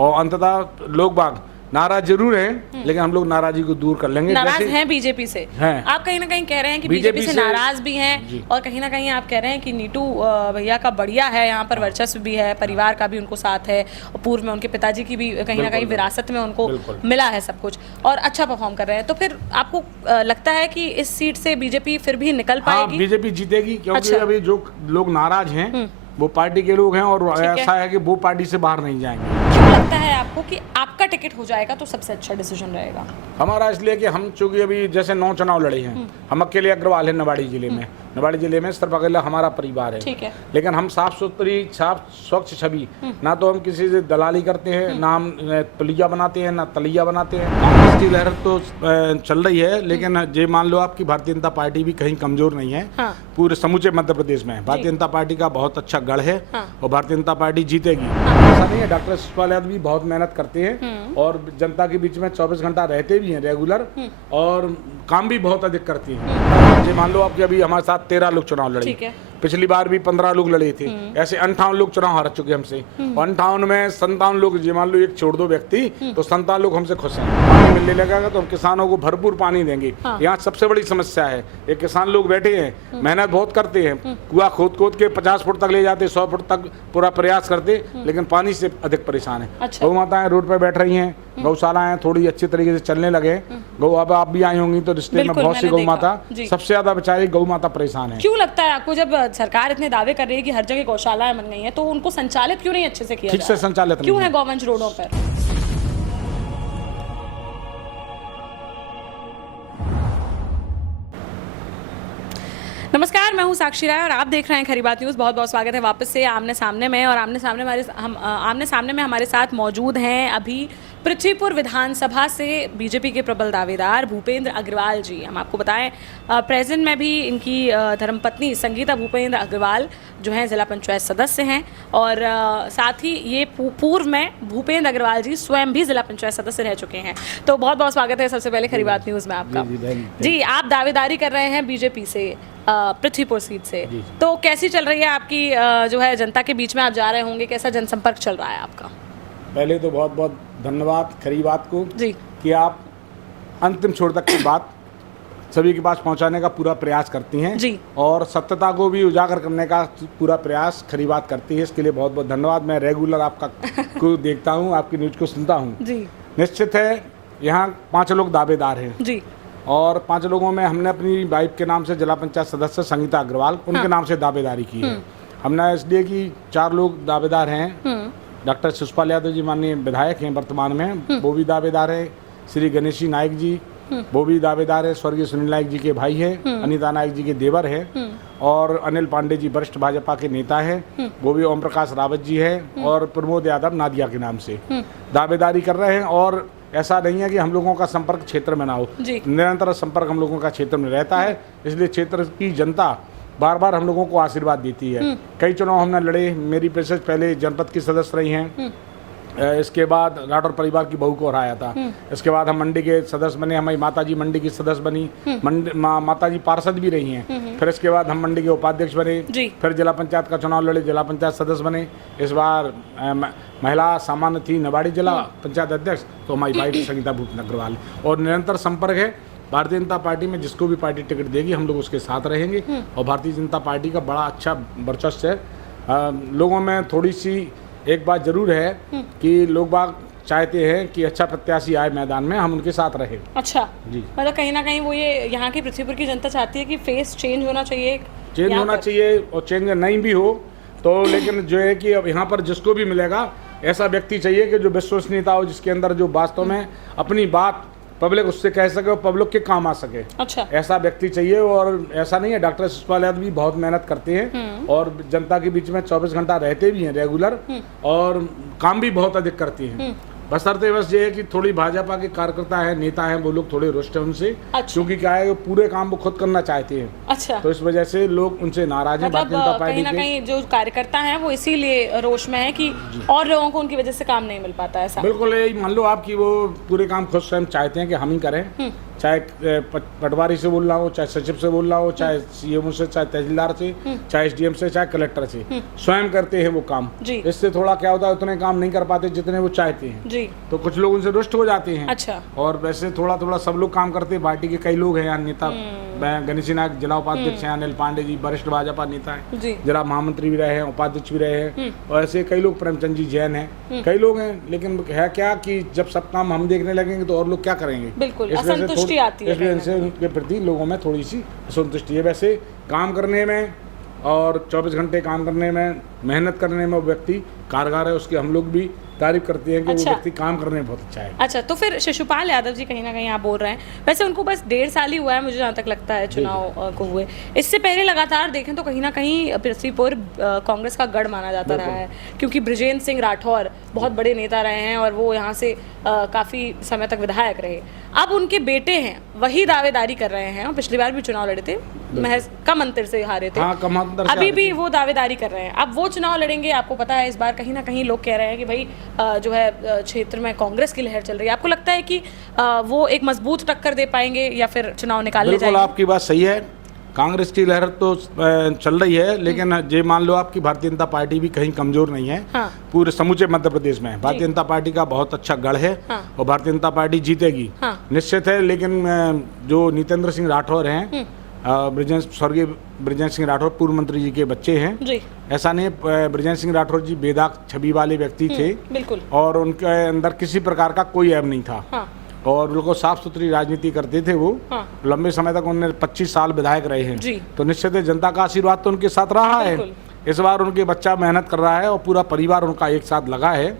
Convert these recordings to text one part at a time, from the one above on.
और अंततः लोग बाग नाराज जरूर हैं, लेकिन हम लोग नाराजी को दूर कर लेंगे। नाराज हैं बीजेपी से हैं। आप कहीं ना कहीं कह रहे हैं कि बीजेपी से नाराज भी हैं, और कहीं ना कहीं आप कह रहे हैं कि नीटू भैया का बढ़िया है, यहाँ पर वर्चस्व भी है, परिवार का भी उनको साथ है, और पूर्व में उनके पिताजी की भी कहीं ना कहीं विरासत में उनको मिला है सब कुछ, और अच्छा परफॉर्म कर रहे हैं। तो फिर आपको लगता है कि इस सीट से बीजेपी फिर भी निकल पाएगी? बीजेपी जीतेगी, क्योंकि अभी जो लोग नाराज हैं वो पार्टी के लोग हैं, और ऐसा है कि वो पार्टी से बाहर नहीं जाएंगे। क्यों लगता है आपको कि आपका टिकट हो जाएगा तो सबसे अच्छा डिसीजन रहेगा? हमारा इसलिए कि हम चूंकि अभी जैसे 9 चुनाव लड़े हैं, हम अकेले अग्रवाल है नवाड़ी जिले में, नवाड़ी जिले में सिर्फ अकेला हमारा परिवार है, ठीक है। लेकिन हम साफ सुथरी साफ स्वच्छ छवि, ना तो हम किसी से दलाली करते हैं, ना हम पुलिया बनाते हैं, ना तलिया बनाते हैं। कांग्रेस की लहर तो चल रही है, लेकिन ये मान लो आपकी भारतीय जनता पार्टी भी कहीं कमजोर नहीं है। पूरे समूचे मध्य प्रदेश में भारतीय जनता पार्टी का बहुत अच्छा गढ़ है, और भारतीय जनता पार्टी जीतेगी। ऐसा नहीं है, डॉक्टर शिवपाल यादव भी बहुत मेहनत करते हैं और जनता के बीच में 24 घंटा रहते भी हैं रेगुलर, और काम भी बहुत अधिक करती हैं। ये मान लो आपके अभी हमारे साथ 13 लोग चुनाव लड़े, पिछली बार भी 15 लोग लड़े थे, ऐसे 58 लोग चुनाव हार चुके हमसे, और 58 में 57 लोग, ये मान लो एक छोड़ दो व्यक्ति, तो 57 लोग हमसे खुश हैं। पानी मिलने लगेगा तो हम किसानों को भरपूर पानी देंगे। यहाँ सबसे बड़ी समस्या है, ये किसान लोग बैठे हैं, मेहनत बहुत करते हैं, कुआं खोद खोद के 50 फुट तक ले जाते, 100 फुट तक पूरा प्रयास करते, लेकिन पानी से अधिक परेशान है। गौ माताएं रोड पर बैठ रही हैं, गौशालाएं थोड़ी अच्छी तरीके से चलने लगे। गौ, अब आप भी आई होंगी तो रिश्ते में बहुत सी गौ माता, सबसे ज्यादा बेचारी गौ माता परेशान है। क्यों लगता है आपको, जब सरकार इतने दावे कर रही है कि हर जगह गौशालाएं बन गई हैं, तो उनको संचालित क्यों नहीं अच्छे से किया ठीक से संचालित क्यों है गौवंश रोडों पर? नमस्कार, मैं हूं साक्षी राय और आप देख रहे हैं खरी बात न्यूज़। बहुत बहुत स्वागत है वापस से आमने सामने में। और आमने सामने में हमारे साथ मौजूद हैं अभी पृथ्वीपुर विधानसभा से बीजेपी के प्रबल दावेदार भूपेंद्र अग्रवाल जी। हम आपको बताएं प्रेजेंट में भी इनकी धर्मपत्नी संगीता भूपेंद्र अग्रवाल जो हैं जिला पंचायत सदस्य हैं, और साथ ही ये पूर्व में भूपेंद्र अग्रवाल जी स्वयं भी जिला पंचायत सदस्य रह चुके हैं। तो बहुत बहुत स्वागत है सबसे पहले खरी बात न्यूज़ में आपका। जी, आप दावेदारी कर रहे हैं बीजेपी से पृथ्वीपुर सीट से, तो कैसी चल रही है आपकी जो है जनता के बीच में आप जा रहे होंगे, कैसा जनसंपर्क चल रहा है आपका? पहले तो बहुत बहुत धन्यवाद खरी बात को जी कि आप अंतिम छोर तक की बात सभी के पास पहुंचाने का पूरा प्रयास करती हैं जी, और सत्यता को भी उजागर करने का पूरा प्रयास खरी बात करती है। इसके लिए बहुत बहुत धन्यवाद। मैं रेगुलर आपका को देखता हूं, आपकी न्यूज को सुनता हूं जी। निश्चित है यहाँ 5 लोग दावेदार हैं जी, और 5 लोगों में हमने अपनी वाइफ के नाम से जिला पंचायत सदस्य संगीता अग्रवाल उनके नाम से दावेदारी की है। हमने इसलिए कि 4 लोग दावेदार हैं। डॉक्टर शिवपाल यादव जी माननीय विधायक हैं वर्तमान में, वो भी दावेदार है। श्री गणेशी नायक जी वो भी दावेदार है, स्वर्गीय सुनील नायक जी के भाई हैं, अनिता नायक जी के देवर हैं, और अनिल पांडे जी वरिष्ठ भाजपा के नेता हैं, वो भी ओम प्रकाश रावत जी है, और प्रमोद यादव नादिया के नाम से दावेदारी कर रहे हैं। और ऐसा नहीं है कि हम लोगों का संपर्क क्षेत्र में ना हो, निरंतर संपर्क हम लोगों का क्षेत्र में रहता है। इसलिए क्षेत्र की जनता बार बार हम लोगों को आशीर्वाद देती है। कई चुनाव हमने लड़े, मेरी प्रेसेस पहले जनपद की सदस्य रही हैं, इसके बाद राठौर परिवार की बहू को हराया था, इसके बाद हम मंडी के सदस्य बने, हमारी माताजी मंडी की सदस्य बनी, माताजी पार्षद भी रही हैं। फिर इसके बाद हम मंडी के उपाध्यक्ष बने, फिर जिला पंचायत का चुनाव लड़े, जिला पंचायत सदस्य बने। इस बार महिला सामान्य थी नवाड़ी जिला पंचायत अध्यक्ष, तो हमारी भाई संगीता भूपेंद्र अग्रवाल। और निरंतर संपर्क है भारतीय जनता पार्टी में, जिसको भी पार्टी टिकट देगी हम लोग उसके साथ रहेंगे। और भारतीय जनता पार्टी का बड़ा अच्छा वर्चस्व है। लोगों में थोड़ी सी एक बात जरूर है कि लोग बाग चाहते हैं कि अच्छा प्रत्याशी आए मैदान में, हम उनके साथ रहे। अच्छा जी, मतलब कहीं ना कहीं वो ये यहाँ की पृथ्वीपुर की जनता चाहती है कि फेस चेंज होना चाहिए, चेंज होना चाहिए। और चेंज नहीं भी हो तो लेकिन जो है कि अब यहाँ पर जिसको भी मिलेगा ऐसा व्यक्ति चाहिए कि जो विश्वसनीयता हो, जिसके अंदर जो वास्तव में अपनी बात पब्लिक उससे कह सके और पब्लिक के काम आ सके। अच्छा, ऐसा व्यक्ति चाहिए। और ऐसा नहीं है, डॉक्टर शिवपाल यादव भी बहुत मेहनत करते हैं और जनता के बीच में 24 घंटा रहते भी हैं रेगुलर, और काम भी बहुत अधिक करती हैं। बशर्ते बस ये है कि थोड़ी भाजपा के कार्यकर्ता है, नेता हैं, वो लोग थोड़े रुष्ट हैं उनसे। अच्छा। क्योंकि क्या है, वो पूरे काम वो खुद करना चाहते हैं। अच्छा। तो इस वजह से लोग उनसे नाराज हैं। भारतीय जनता पार्टी कहीं ना कहीं जो कार्यकर्ता हैं वो इसीलिए रोष में है कि और लोगों को उनकी वजह से काम नहीं मिल पाता। ऐसा बिल्कुल यही मान लो आप कि वो पूरे काम खुद स्वयं चाहते हैं कि हम ही करें, चाहे पटवारी से बोल रहा हो, चाहे सचिव से बोल रहा हो, चाहे सीएमओ से, चाहे तहसीलदार से, चाहे एसडीएम से, चाहे कलेक्टर से, स्वयं करते हैं वो काम। इससे थोड़ा क्या होता है, उतने काम नहीं कर पाते जितने वो चाहते हैं जी। तो कुछ लोग उनसे रुष्ट हो जाते हैं। अच्छा। और वैसे थोड़ा थोड़ा सब लोग काम करते हैं। पार्टी के कई लोग हैं यहाँ, नेता गणेश नायक जिला उपाध्यक्ष हैं, अनिल पांडे जी वरिष्ठ भाजपा नेता है, जिला महामंत्री भी रहे हैं, उपाध्यक्ष भी रहे हैं, और ऐसे कई लोग, प्रेमचंद जी जैन है, कई लोग हैं। लेकिन है क्या कि जब सब काम हम देखने लगेंगे तो और लोग क्या करेंगे, बिल्कुल असंतुष्टि आती है। इसलिए उनके प्रति लोगों में थोड़ी सी असंतुष्टि है। वैसे काम करने में और 24 घंटे काम करने में, मेहनत करने में वो व्यक्ति कारगर है, उसकी हम लोग भी तारीफ करते हैं कि वो व्यक्ति काम करने में बहुत अच्छा है। अच्छा, तो फिर शिशुपाल यादव जी कहीं ना कहीं आप बोल रहे हैं, वैसे उनको बस 1.5 साल ही हुआ है मुझे जहाँ तक लगता है चुनाव को हुए। इससे पहले लगातार देखें तो कहीं ना कहीं पृथ्वीपुर कांग्रेस का गढ़ माना जाता रहा है, क्योंकि बृजेंद्र सिंह राठौर बहुत बड़े नेता रहे हैं और वो यहाँ से काफ़ी समय तक विधायक रहे। अब उनके बेटे हैं, वही दावेदारी कर रहे हैं, और पिछली बार भी चुनाव लड़े थे, महज कम अंतर से हारे थे। हाँ, कम अंतर से अभी भी वो दावेदारी कर रहे हैं। अब वो चुनाव लड़ेंगे, आपको पता है इस बार कहीं ना कहीं लोग कह रहे हैं कि भाई जो है क्षेत्र में कांग्रेस की लहर चल रही है। आपको लगता है कि वो एक मजबूत टक्कर दे पाएंगे या फिर चुनाव निकालने जाएंगे? बिल्कुल, आपकी बात सही है। कांग्रेस की लहर तो चल रही है, लेकिन ये मान लो आपकी भारतीय जनता पार्टी भी कहीं कमजोर नहीं है। हाँ। पूरे समूचे मध्य प्रदेश में भारतीय जनता पार्टी का बहुत अच्छा गढ़ है। हाँ। और भारतीय जनता पार्टी जीतेगी। हाँ। निश्चित है। लेकिन जो नितेंद्र सिंह राठौर हैं, स्वर्गीय बृजेंद्र सिंह राठौर पूर्व मंत्री जी के बच्चे हैं जी। ऐसा नहीं, बृजेंद्र सिंह राठौर जी बेदाग छवि वाले व्यक्ति थे, बिल्कुल, और उनके अंदर किसी प्रकार का कोई ऐब नहीं था। हाँ। और उनको साफ सुथरी राजनीति करते थे वो। हाँ। लंबे समय तक उन्होंने 25 साल विधायक रहे हैं जी। तो निश्चित है जनता का आशीर्वाद तो उनके साथ रहा है। इस बार उनके बच्चा मेहनत कर रहा है और पूरा परिवार उनका एक साथ लगा है,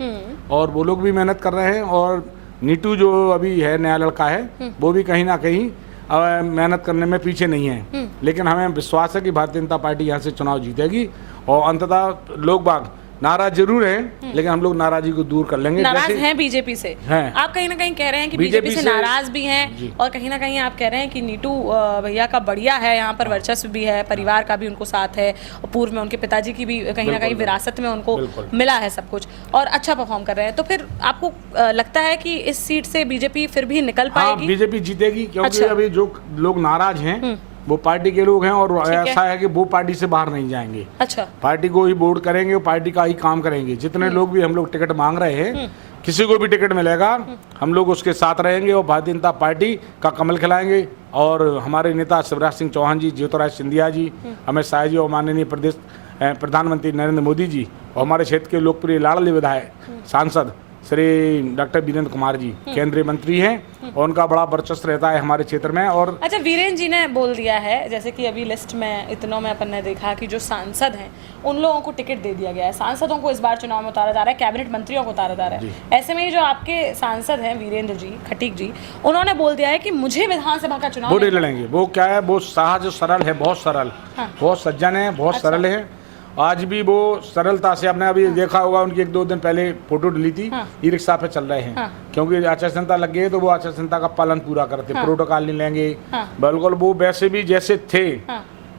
और वो लोग भी मेहनत कर रहे हैं। और नीटू जो अभी है नया लड़का है, वो भी कहीं ना कहीं मेहनत करने में पीछे नहीं है। लेकिन हमें विश्वास है कि भारतीय जनता पार्टी यहाँ से चुनाव जीतेगी, और अंततः लोग बाग नाराज जरूर है, लेकिन हम लोग नाराजगी को दूर कर लेंगे। नाराज हैं बीजेपी से हैं। आप कहीं ना कहीं कह रहे हैं कि बीजेपी से नाराज भी हैं, और कहीं ना कहीं आप कह रहे हैं कि नीटू भैया का बढ़िया है, यहाँ पर वर्चस्व भी है, परिवार का भी उनको साथ है, और पूर्व में उनके पिताजी की भी कहीं ना कहीं विरासत में उनको मिला है सब कुछ, और अच्छा परफॉर्म कर रहे हैं। तो फिर आपको लगता है कि इस सीट से बीजेपी फिर भी निकल पाएगी? बीजेपी जीतेगी, क्योंकि अभी जो लोग नाराज हैं वो पार्टी के लोग हैं, और ऐसा है कि वो पार्टी से बाहर नहीं जाएंगे। अच्छा। पार्टी को ही वोट करेंगे, वो पार्टी का ही काम करेंगे। जितने लोग भी हम लोग टिकट मांग रहे हैं, किसी को भी टिकट मिलेगा, हम लोग उसके साथ रहेंगे और भारतीय जनता पार्टी का कमल खिलाएंगे। और हमारे नेता शिवराज सिंह चौहान जी, ज्योतिराज सिंधिया जी, अमित शाह जी, और माननीय प्रधानमंत्री नरेंद्र मोदी जी, और हमारे क्षेत्र के लोकप्रिय लाडले विधायक सांसद श्री डॉक्टर वीरेंद्र कुमार जी केंद्रीय मंत्री हैं, और उनका बड़ा वर्चस्व रहता है हमारे क्षेत्र में। और अच्छा, वीरेंद्र जी ने बोल दिया है, जैसे कि अभी लिस्ट में इतनों में अपन ने देखा कि जो सांसद हैं उन लोगों को टिकट दे दिया गया है, सांसदों को इस बार चुनाव में उतारा जा रहा है, कैबिनेट मंत्रियों को उतारा जा रहा है। ऐसे में जो आपके सांसद हैं वीरेंद्र जी खटीक जी, उन्होंने बोल दिया है कि मुझे विधानसभा का चुनाव वो नहीं लड़ेंगे। वो क्या है, वो सहज सरल है, बहुत सरल, बहुत सज्जन है, बहुत सरल है। आज भी वो सरलता से, आपने अभी देखा होगा उनकी 1-2 दिन पहले फोटो डली थी, ई रिक्शा पे चल रहे हैं, क्योंकि आचार संहिता लग गई है तो वो आचार संहिता का पालन पूरा करते, प्रोटोकॉल नहीं लेंगे, बिल्कुल वो वैसे भी जैसे थे।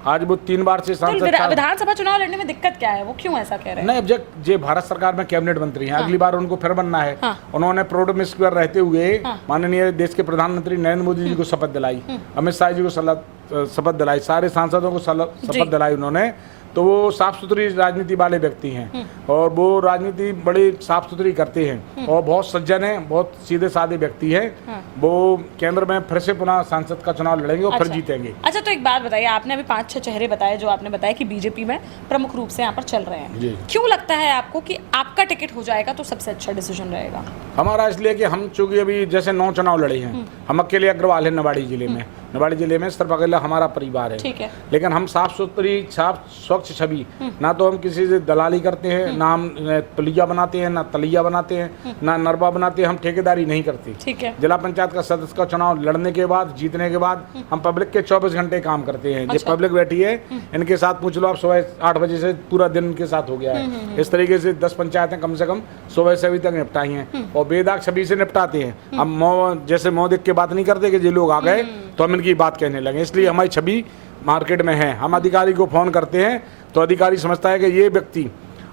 आज वो 3 बार से सांसद। विधानसभा चुनाव लड़ने में दिक्कत क्या है, वो क्यों ऐसा कह रहे हैं? नहीं, अब जो भारत सरकार में कैबिनेट मंत्री हैं, अगली बार उनको फिर बनना है। उन्होंने प्रोटोकॉल में रहते हुए माननीय देश के प्रधानमंत्री नरेंद्र मोदी जी को शपथ दिलाई, अमित शाह जी को शपथ दिलाई, सारे सांसदों को शपथ दिलाई उन्होंने। तो वो साफ सुथरी राजनीति वाले व्यक्ति हैं, और वो राजनीति बड़ी साफ सुथरी करते हैं, और बहुत सज्जन हैं, बहुत सीधे साधे व्यक्ति हैं। वो केंद्र में फिर से पुनः सांसद का चुनाव लड़ेंगे और फिर जीतेंगे। अच्छा, तो एक बात बताइए, आपने अभी 5-6 चेहरे बताए जो आपने बताया कि बीजेपी में प्रमुख रूप से यहाँ पर चल रहे हैं। क्यों लगता है आपको कि आपका टिकट हो जाएगा तो सबसे अच्छा डिसीजन रहेगा? हमारा इसलिए कि हम चूंकि अभी जैसे 9 चुनाव लड़े हैं, हम अकेले अग्रवाल है नवाड़ी जिले में, नवाड़ी जिले में सिर्फ अकेला हमारा परिवार है, ठीक है। लेकिन हम साफ सुथरी, साफ स्वच्छ छवि, ना तो हम किसी से दलाली करते हैं, ना हम पुलिया बनाते हैं, ना तलिया बनाते हैं, ना नरबा बनाते हैं, हम ठेकेदारी नहीं करते, ठीक है। जिला पंचायत का सदस्य का चुनाव लड़ने के बाद, जीतने के बाद हम पब्लिक के 24 घंटे काम करते हैं। जो पब्लिक बैठी है इनके साथ पूछ लो आप, सुबह 8 बजे से पूरा दिन इनके साथ हो गया है। इस तरीके से 10 पंचायतें कम से कम सुबह से अभी तक निपटाई हैं, और बेदाग छवि से निपटाते हैं। हम जैसे मौदिक की बात नहीं करते कि जो लोग आ गए तो हम इनकी बात कहने लगे, इसलिए हमारी छवि मार्केट में है। हम अधिकारी को फोन करते हैं तो अधिकारी समझता है कि ये व्यक्ति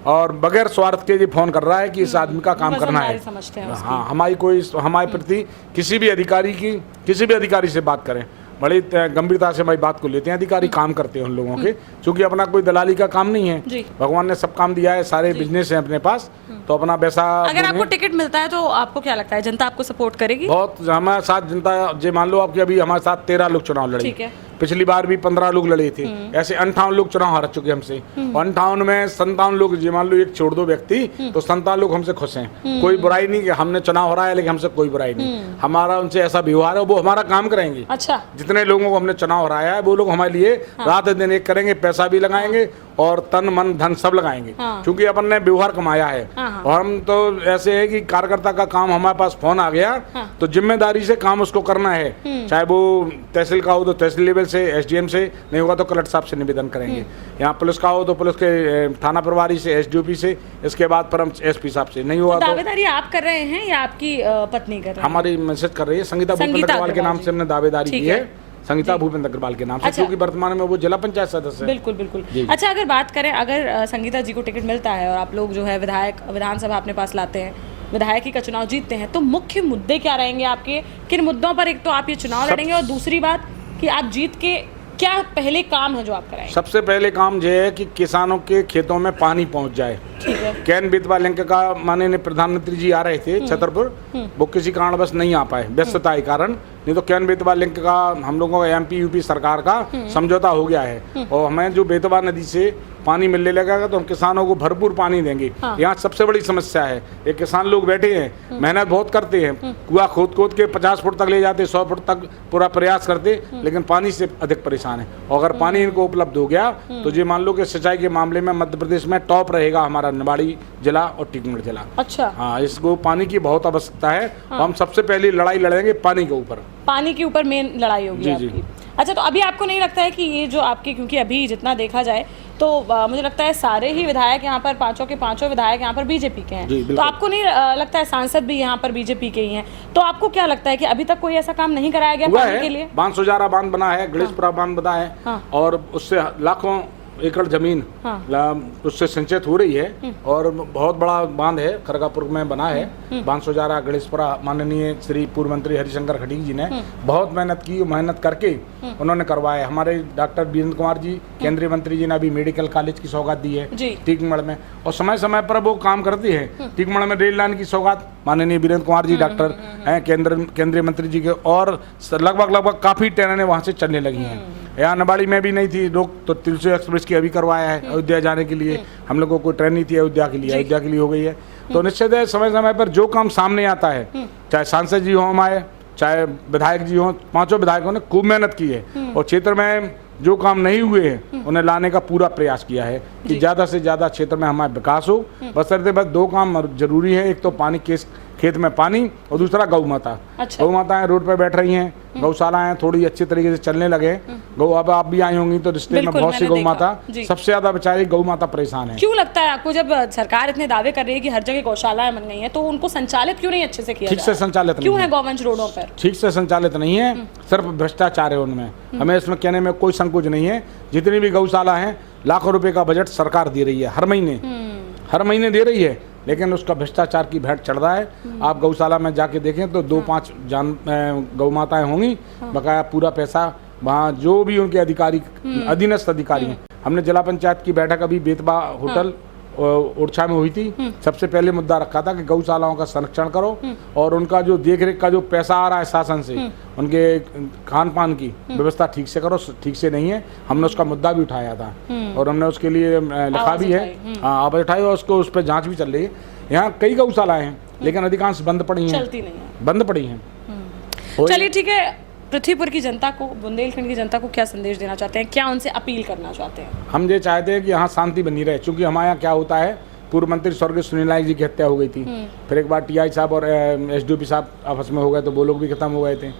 और बगैर स्वार्थ के ये फोन कर रहा है कि इस आदमी का काम करना है। वजनदारी समझते हैं उसकी। हाँ, हमारे प्रति किसी भी अधिकारी से बात करें, बड़ी गंभीरता से हमारी बात को लेते हैं। अधिकारी काम करते हैं उन लोगों के, क्योंकि अपना कोई दलाली का काम नहीं है। जी। भगवान ने सब काम दिया है, सारे बिजनेस है अपने पास, तो अपना वैसा अगर आपको टिकट मिलता है तो आपको क्या लगता है जनता आपको सपोर्ट करेगी? बहुत हमारे साथ जनता, जे मान लो आपके अभी हमारे साथ 13 लोग चुनाव लड़े, ठीक है। पिछली बार भी 15 लोग लड़े थे, ऐसे 58 लोग चुनाव हार चुके हमसे। 58 में 57 लोग, जे मान लो एक छोड़ दो व्यक्ति, तो 57 लोग हमसे खुश हैं। कोई बुराई नहीं कि हमने चुनाव हराया, लेकिन हमसे कोई बुराई नहीं। हमारा उनसे ऐसा व्यवहार है, वो हमारा काम करेंगे। अच्छा। जितने लोगों को हमने चुनाव हराया है वो लोग हमारे लिए रात दिन एक करेंगे, पैसा भी लगाएंगे और तन मन धन सब लगाएंगे, क्योंकि अपन ने व्यवहार कमाया है। और हम तो ऐसे है कि कार्यकर्ता का काम, हमारे पास फोन आ गया तो जिम्मेदारी से काम उसको करना है, चाहे वो तहसील का हो तो तहसील लेवल से, एसडीएम से, नहीं होगा तो कलेक्टर साहब से निवेदन करेंगे। यहाँ पुलिस का हो तो पुलिस के थाना प्रभारी से, एसडीओपी से, इसके बाद परम एसपी साहब से, नहीं हुआ तो दावेदारी आप कर रहे हैं या आपकी पत्नी कर रही है? हमारी मैसेज कर रही है। संगीता भूपेंद्र अग्रवाल के नाम से हमने दावेदारी की है, संगीता भूपेंद्र अग्रवाल के नाम से, क्योंकि वर्तमान में वो जिला पंचायत सदस्य है। बिल्कुल बिल्कुल। अच्छा, अगर बात करें, अगर संगीता जी को टिकट मिलता है और आप लोग जो है विधानसभा अपने पास लाते हैं, विधायकी का चुनाव जीतते हैं, तो मुख्य मुद्दे क्या रहेंगे आपके? किन मुद्दों पर एक तो आप ये चुनाव लड़ेंगे, और दूसरी बात कि आप जीत के क्या पहले काम है जो आप कराएंगे? सबसे पहले काम ये है कि किसानों के खेतों में पानी पहुंच जाए। ठीक है। कैन बेतवा लिंक का माननीय प्रधानमंत्री जी आ रहे थे छतरपुर, वो किसी कारणवश नहीं आ पाए, व्यस्तता के कारण, नहीं तो कैन बेतवा लिंक का हम लोगों का एमपी यूपी सरकार का समझौता हो गया है, और हमें जो बेतवा नदी से पानी मिलने लगेगा तो हम किसानों को भरपूर पानी देंगे। यहाँ सबसे बड़ी समस्या है, ये किसान लोग बैठे हैं, मेहनत बहुत करते हैं, कुआं खोद के 50 फुट तक ले जाते, 100 फुट तक पूरा प्रयास करते, लेकिन पानी से अधिक परेशान है। और अगर पानी इनको उपलब्ध हो गया तो ये मान लो कि सिंचाई के मामले में मध्य प्रदेश में टॉप रहेगा हमारा निवाड़ी जिला और टीकमगढ़ जिला। अच्छा। हाँ, इसको पानी की बहुत आवश्यकता है। हम सबसे पहले लड़ाई लड़ेंगे पानी के ऊपर, पानी के ऊपर मेन लड़ाई होगी आपकी। अच्छा, तो अभी आपको नहीं लगता है कि ये जो आपके, क्योंकि अभी जितना देखा जाए तो मुझे लगता है सारे ही विधायक यहाँ पर, पांचों के पांचों विधायक यहाँ पर बीजेपी के हैं, तो आपको नहीं लगता है, सांसद भी यहाँ पर बीजेपी के ही हैं, तो आपको क्या लगता है कि अभी तक कोई ऐसा काम नहीं कराया गया पानी के लिए? बांसुजारा बांध बना है, गणेशपुरा बांध बना है, और उससे लाखों एकड़ जमीन उससे सिंचित हो रही है, और बहुत बड़ा बांध है खरगापुर में बना है, बांसुजारा गणेशपुरा। माननीय श्री पूर्व मंत्री हरिशंकर खटीक जी ने बहुत मेहनत करके उन्होंने करवाया। हमारे डॉक्टर वीरेंद्र कुमार जी, केंद्रीय मंत्री जी ने अभी मेडिकल कॉलेज की सौगात दी है टीकमगढ़ में, और समय समय पर वो काम करती है। टीकमगढ़ में रेल लाइन की सौगात माननीय वीरेंद्र कुमार जी डॉक्टर हैं, केंद्रीय मंत्री जी के, और लगभग काफी ट्रेनें वहाँ से चलने लगी हैं। यहाँ नवाड़ी में भी नहीं थी रोक, तो तुलसी एक्सप्रेस की अभी करवाया है अयोध्या जाने के लिए। हम लोगों को ट्रेन नहीं थी अयोध्या के लिए हो गई है। तो निश्चित है, समय समय पर जो काम सामने आता है, चाहे सांसद जी हो हमारे, चाहे विधायक जी हो, पांचों विधायकों ने खूब मेहनत की है, और क्षेत्र में जो काम नहीं हुए हैं उन्हें लाने का पूरा प्रयास किया है कि ज़्यादा से ज़्यादा क्षेत्र में हमारा विकास हो। बस दो काम जरूरी है, एक तो पानी के खेत में पानी, और दूसरा गौ माता। अच्छा। गौ माताएं रोड पर बैठ रही हैं, गौशालाएं थोड़ी अच्छी तरीके से चलने लगे। गौ, अब आप भी आई होंगी तो रिश्ते में बहुत सी गौ माता, सबसे ज्यादा बेचारी गौ माता परेशान है। क्यों लगता है आपको, जब सरकार इतने दावे कर रही है कि हर जगह गौशालाएं बन गई हैं, तो उनको संचालित क्यों नहीं अच्छे से किया? ठीक से संचालित क्यों है गौवंश रोडों पर? ठीक से संचालित नहीं है, सिर्फ भ्रष्टाचार है उनमें। हमें इसमें कहने में कोई संकोच नहीं है। जितनी भी गौशाला है, लाखों रुपए का बजट सरकार दे रही है, हर महीने दे रही है, लेकिन उसका भ्रष्टाचार की भेंट चढ़ रहा है। आप गौशाला में जाके देखें तो 2-5 गौ माताएं होंगी, बकाया पूरा पैसा वहाँ जो भी उनके अधिकारी, अधीनस्थ अधिकारी हैं। हमने जिला पंचायत की बैठक अभी बेतवा होटल ओरछा में हुई थी। सबसे पहले मुद्दा रखा था कि गौशालाओं का संरक्षण करो, और उनका जो देखरेख का जो पैसा आ रहा है शासन से, उनके खान पान की व्यवस्था ठीक से करो। ठीक से नहीं है, हमने उसका मुद्दा भी उठाया था, और हमने उसके लिए लिखा भी है, आवाज उठाई, और उसको उस पर जाँच भी चल रही है। यहाँ कई गौशालाएं हैं, लेकिन अधिकांश बंद पड़ी हैं, बंद पड़ी हैं। चलिए ठीक है, पृथ्वीपुर की जनता को, बुंदेलखंड की जनता को क्या संदेश देना चाहते हैं, क्या उनसे अपील करना चाहते हैं? हम ये चाहते हैं कि यहाँ शांति बनी रहे, क्योंकि हमारे यहाँ क्या होता है, पूर्व मंत्री स्वर्गीय सुनील नायक जी की हत्या हो गई थी, फिर एक बार टीआई साहब और एसडीओपी साहब आपस में हो गए, तो वो लोग भी खत्म हो गए थे।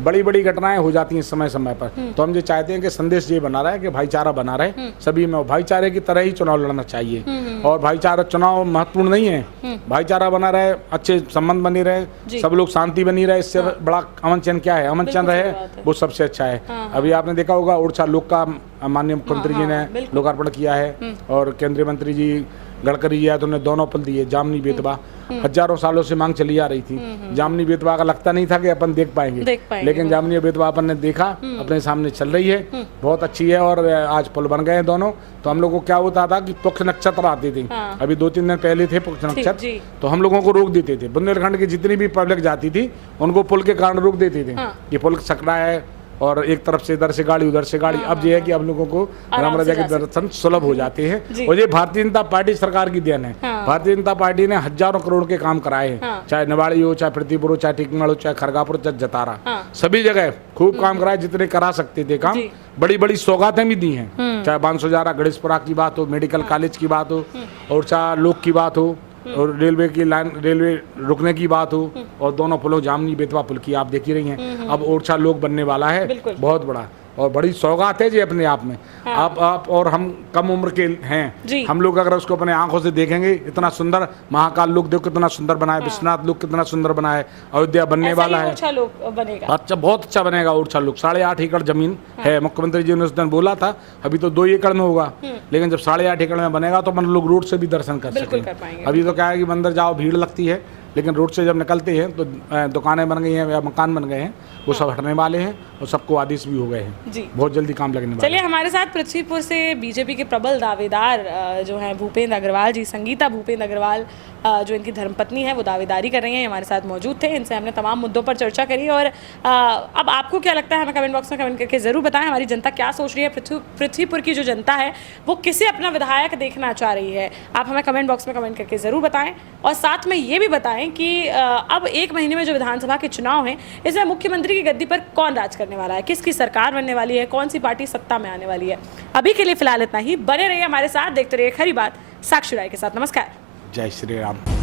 बड़ी बड़ी घटनाएं हो जाती हैं समय समय पर। तो हम ये चाहते हैं कि संदेश ये बना रहा है कि भाईचारा बना रहे सभी में, भाईचारे की तरह ही चुनाव लड़ना चाहिए। और भाईचारा, चुनाव महत्वपूर्ण नहीं है, भाईचारा बना रहे, अच्छे संबंध बनी रहे, सब लोग शांति बनी रहे, इससे बड़ा अमन चैन क्या है? अमन चैन रहे वो सबसे अच्छा है। अभी आपने देखा होगा ओरछा लोक का माननीय मुख्यमंत्री जी ने लोकार्पण किया है, और केंद्रीय मंत्री जी गडकरी जी आए तो उन्होंने दोनों पुल दिए, जामनी बेतवा हजारों सालों से मांग चली आ रही थी। जामनी बेतवा का लगता नहीं था कि अपन देख पाएंगे, लेकिन जामनी बेतवा अपन ने देखा, अपने सामने चल रही है, बहुत अच्छी है। और आज पुल बन गए हैं दोनों। तो हम लोगों को क्या होता था कि पुक्ष नक्षत्र आते थे, अभी 2-3 दिन पहले थे पुक्ष नक्षत्र, तो हम लोगों को रोक देते थे। बुंदेलखंड की जितनी भी पब्लिक जाती थी उनको पुल के कारण रोक देते थे कि पुल सकड़ा है और एक तरफ से इधर से गाड़ी उधर से गाड़ी। अब ये है कि अब लोगों को राम राजा के दर्शन सुलभ हो जाते हैं। और ये भारतीय जनता पार्टी सरकार की देन है। भारतीय जनता पार्टी ने हजारों करोड़ के काम कराए हैं, चाहे निवाड़ी हो, चाहे पृथ्वीपुर हो, चाहे टिकमगढ़ हो, चाहे खरगापुर, चाहे जतारा, सभी जगह खूब काम कराए जितने करा सकते थे काम। बड़ी बड़ी सौगातें भी दी हैं, चाहे बांसुजारा गणेशपुरा की बात हो, मेडिकल कॉलेज की बात हो, और चाहे लोक की बात हो, और रेलवे की लाइन, रेलवे रुकने की बात हो, और दोनों पुलों जामनी बेतवा पुल की आप देख ही रही हैं। अब ओरछा लोक बनने वाला है, बहुत बड़ा और बड़ी सौगात है जी अपने आप में। आप और हम कम उम्र के हैं, हम लोग अगर उसको अपने आंखों से देखेंगे, इतना सुंदर महाकाल लोक देखो कितना सुंदर बना है, विश्वनाथ लोक कितना सुंदर बना है, अयोध्या बनने वाला है, ओरछा लोक बनेगा। अच्छा, बहुत अच्छा बनेगा ओरछा लोक। 8.5 एकड़ जमीन है, मुख्यमंत्री जी ने उस दिन बोला था, अभी तो 2 एकड़ में होगा, लेकिन जब 8.5 एकड़ में बनेगा तो अपन लोग रोड से भी दर्शन कर सकेंगे। अभी तो क्या है कि अंदर जाओ भीड़ लगती है, लेकिन रोड से जब निकलते हैं तो दुकानें बन गई हैं या मकान बन गए हैं, वो सब हटने वाले हैं और सबको आदेश भी हो गए हैं जी, बहुत जल्दी काम लगने वाले। चलिए, हमारे साथ पृथ्वीपुर से बीजेपी के प्रबल दावेदार जो हैं भूपेंद्र अग्रवाल जी, संगीता भूपेंद्र अग्रवाल, जो इनकी धर्मपत्नी है, वो दावेदारी कर रही हैं, हमारे साथ मौजूद थे। इनसे हमने तमाम मुद्दों पर चर्चा करी। और अब आपको क्या लगता है, हमें कमेंट बॉक्स में कमेंट करके ज़रूर बताएं, हमारी जनता क्या सोच रही है, पृथ्वीपुर की जो जनता है वो किसे अपना विधायक देखना चाह रही है। आप हमें कमेंट बॉक्स में कमेंट करके ज़रूर बताएं। और साथ में ये भी बताएं कि अब 1 महीने में जो विधानसभा के चुनाव हैं, इसमें मुख्यमंत्री की गद्दी पर कौन राज करने वाला है, किसकी सरकार बनने वाली है, कौन सी पार्टी सत्ता में आने वाली है। अभी के लिए फिलहाल इतना ही। बने रहिए हमारे साथ, देखते रहिए खरी बात साक्षी राय के साथ। नमस्कार। जय श्री राम।